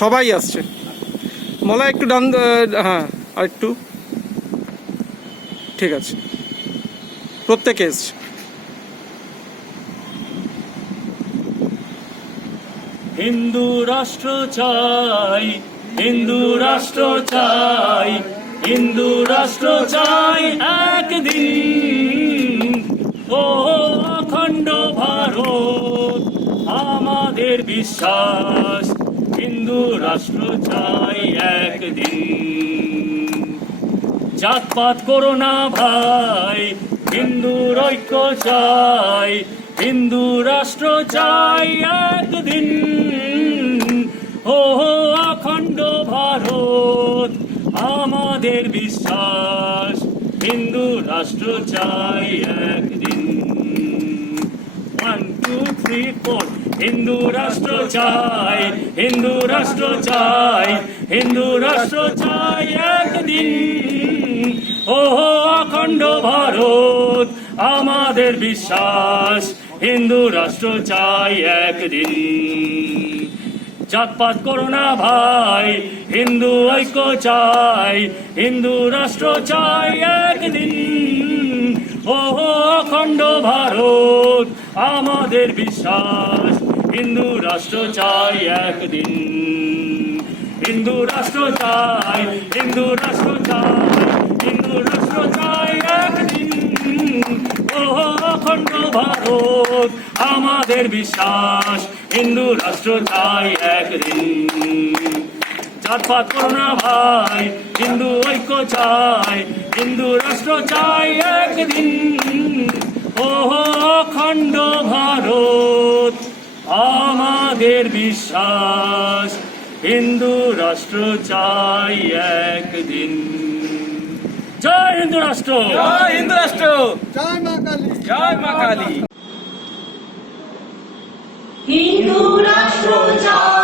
সবাই আসছে। মলা একটু ডান, হ্যাঁ আর একটু, ঠিক আছে, প্রত্যেকে এসছে। হিন্দু রাষ্ট্র চাই, হিন্দু রাষ্ট্র চাই, হিন্দু রাষ্ট্র চাই একদিন। ও অখণ্ড ভারত আমাদের বিশ্বাস, হিন্দু রাষ্ট্র চাই একদিন। জাতপাত করো না ভাই, হিন্দুর ঐক্য চাই, হিন্দু রাষ্ট্র চাই একদিন। ও অখণ্ড ভারত আমাদের বিশ্বাস, হিন্দু রাষ্ট্র চাই একদিন। 1, 2, 3, 4 হিন্দু রাষ্ট্র চাই, হিন্দু রাষ্ট্র চাই, হিন্দু রাষ্ট্র চাই একদিন। ও অখণ্ড ভারত আমাদের বিশ্বাস, হিন্দু রাষ্ট্র চাই একদিন। জাতপাত করো না ভাই, হিন্দু ঐক্য চাই, হিন্দু রাষ্ট্র চাই একদিন। ও অখণ্ড ভারত আমাদের বিশ্বাস, হিন্দু রাষ্ট্র চাই একদিন। হিন্দু রাষ্ট্র চাই, হিন্দু রাষ্ট্র চাই, হিন্দু রাষ্ট্র চাই একদিন। ও অখণ্ড ভারত আমাদের বিশ্বাস, হিন্দু রাষ্ট্র চাই একদিন। জাতপাত করো না ভাই, হিন্দু ঐক্য চাই, হিন্দু রাষ্ট্র চাই একদিন। ও অখণ্ড ভারত আমাদের বিশ্বাস, হিন্দু রাষ্ট্র চাই একদিন। জয় হিন্দু রাষ্ট্র, জয় হিন্দু রাষ্ট্র, জয় মা কালী, জয় মা কালী। হিন্দু রাষ্ট্র চাই।